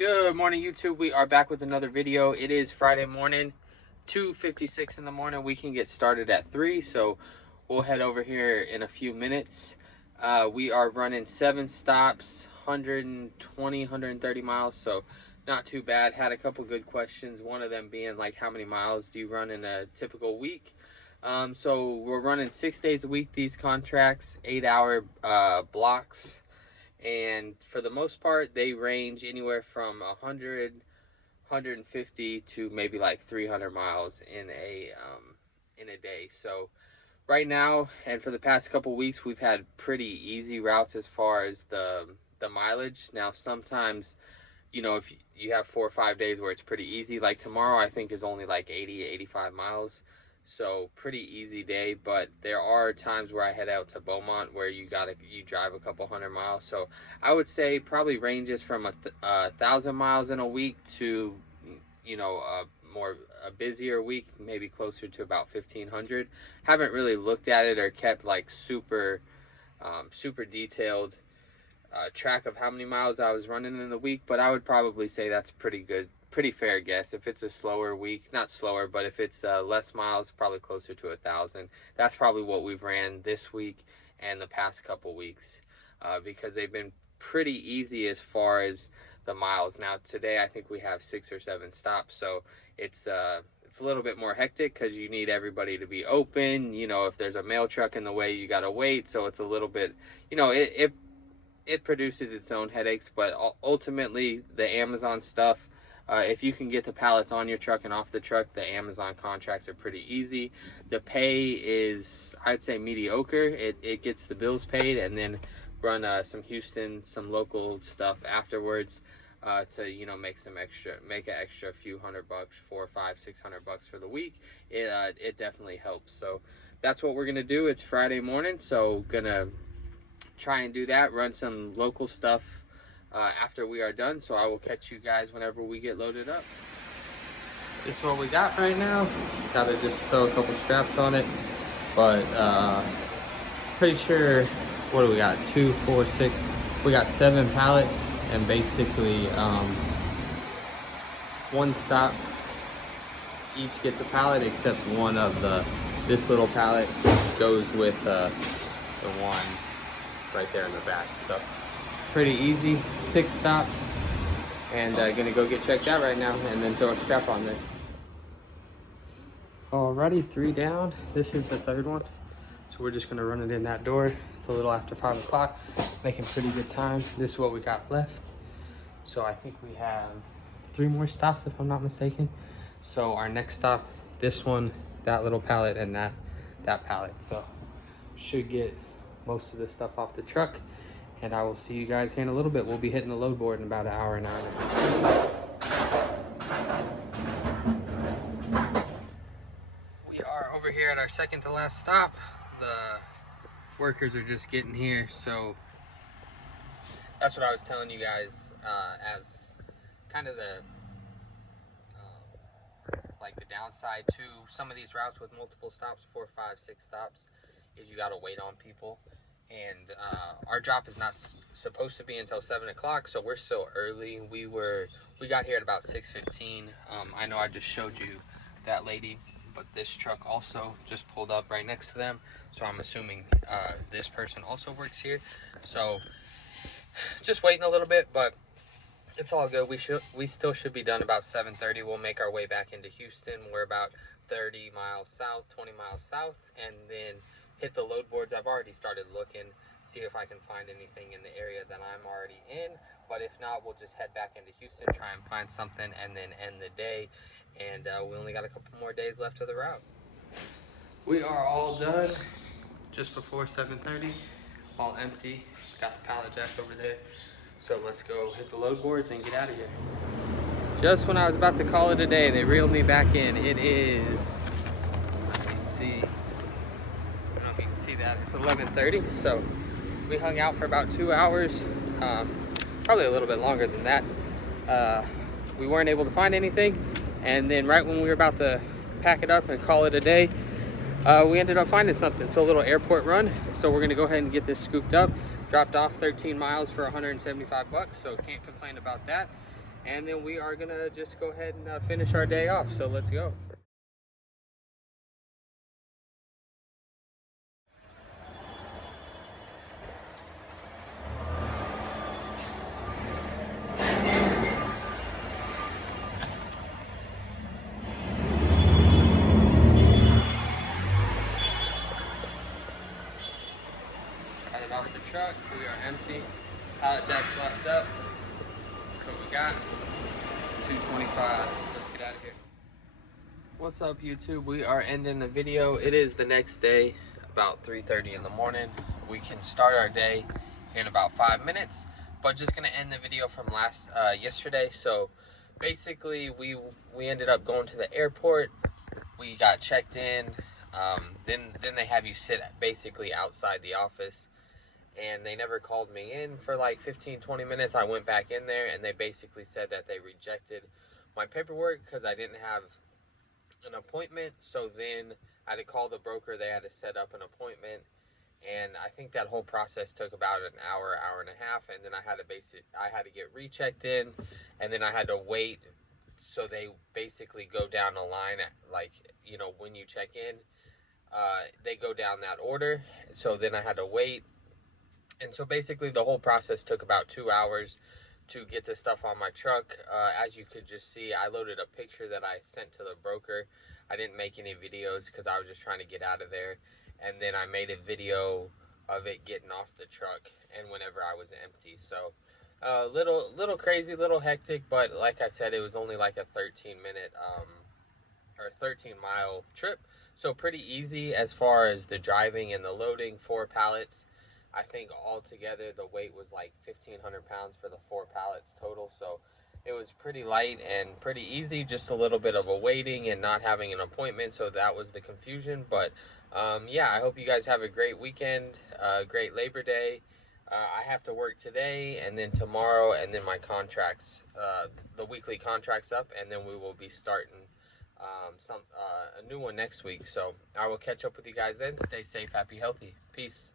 Good morning, YouTube. We are back with another video. It is Friday morning, 2:56 in the morning. We can get started at 3, so we'll head over here in a few minutes. We are running 7 stops, 120, 130 miles, so not too bad. Had a couple good questions, one of them being like, how many miles do you run in a typical week? So we're running 6 days a week, these contracts, 8-hour blocks. And for the most part, they range anywhere from 100, 150 to maybe like 300 miles in a day. So right now, and for the past couple weeks, we've had pretty easy routes as far as the mileage. Now sometimes, if you have 4 or 5 days where it's pretty easy, like tomorrow I think is only like 80, 85 miles. So pretty easy day, but there are times where I head out to Beaumont where you drive a couple 100 miles. So I would say probably ranges from a 1,000 miles in a week to, a busier week, maybe closer to about 1,500. Haven't really looked at it or kept like super detailed track of how many miles I was running in the week, but I would probably say that's pretty fair guess. If it's a slower week, not slower, but if it's less miles, probably closer to 1,000. That's probably what we've ran this week and the past couple weeks, because they've been pretty easy as far as the miles. Now today I think we have 6 or 7 stops, so it's a little bit more hectic because you need everybody to be open. If there's a mail truck in the way, you gotta wait, so it's a little bit, it produces its own headaches. But ultimately the Amazon stuff, if you can get the pallets on your truck and off the truck, the Amazon contracts are pretty easy. The pay is, I'd say, mediocre. It gets the bills paid, and then run some local stuff afterwards, to make an extra few $100, $400, $500, $600 for the week. It definitely helps. So that's what we're gonna do. It's Friday morning, so gonna try and do that, run some local stuff after we are done. So I will catch you guys whenever we get loaded up. This is what we got right now. Gotta just throw a couple straps on it, but pretty sure, what do we got? 2, 4, 6, we got 7 pallets, and basically one stop each gets a pallet, except one of this little pallet goes with the one right there in the back. So pretty easy. 6 stops, and gonna go get checked out right now and then throw a strap on there. Alrighty, 3 down. This is the 3rd one, so we're just gonna run it in that door. It's a little after 5 o'clock, making pretty good time. This is what we got left. So I think we have 3 more stops if I'm not mistaken. So our next stop, this one, that little pallet, and that pallet. So should get most of this stuff off the truck, and I will see you guys here in a little bit. We'll be hitting the load board in about an hour and a half. We are over here at our second to last stop. The workers are just getting here, so that's what I was telling you guys, as kind of the downside to some of these routes with multiple stops, 4, 5, 6 stops, is you got to wait on people. And our drop is not supposed to be until 7 o'clock, so we're still early. We got here at about 6:15. I know I just showed you that lady, but this truck also just pulled up right next to them, so I'm assuming this person also works here. So just waiting a little bit, but it's all good. We still should be done about 7:30. We'll make our way back into Houston. We're about 30 miles south, 20 miles south, and then hit the load boards. I've already started looking, see if I can find anything in the area that I'm already in, but if not, we'll just head back into Houston, try and find something, and then end the day. And we only got a couple more days left of the route. We are all done just before 7:30, all empty. Got the pallet jack over there, so let's go hit the load boards and get out of here. Just when I was about to call it a day, they reeled me back in. It is, let me see, I don't know if you can see that, it's 11:30. So we hung out for about 2 hours, probably a little bit longer than that. We weren't able to find anything, and then right when we were about to pack it up and call it a day, we ended up finding something. So a little airport run. So we're gonna go ahead and get this scooped up. Dropped off 13 miles for 175 bucks, so can't complain about that. and then we are gonna just go ahead and finish our day off. So let's go. Got it off the truck. We are empty. Pallet jacks left up. That's what we got. 225. Let's get out of here. What's up, YouTube? We are ending the video. It is the next day, about 3:30 in the morning. We can start our day in about 5 minutes, but just gonna end the video from yesterday. So basically, we ended up going to the airport. We got checked in. Then they have you sit basically outside the office, and they never called me in for like 15-20 minutes. I went back in there, and they basically said that they rejected my paperwork because I didn't have an appointment. So then I had to call the broker. They had to set up an appointment, and I think that whole process took about an hour and a half. And then I had to get rechecked in, and then I had to wait. So they basically go down the line at, like, you know, when you check in, they go down that order. So then I had to wait, and so basically the whole process took about 2 hours to get the stuff on my truck. As you could just see, I loaded a picture that I sent to the broker. I didn't make any videos because I was just trying to get out of there. And then I made a video of it getting off the truck and whenever I was empty. So little crazy, little hectic, but like I said, it was only like a 13-minute or 13-mile trip. So pretty easy as far as the driving and the loading. 4 pallets. I think altogether the weight was like 1,500 pounds for the 4 pallets total. So it was pretty light and pretty easy, just a little bit of a waiting and not having an appointment. So that was the confusion. But yeah, I hope you guys have a great weekend, great Labor Day. I have to work today and then tomorrow, and then my contracts, the weekly contracts up, and then we will be starting a new one next week. So I will catch up with you guys then. Stay safe, happy, healthy. Peace.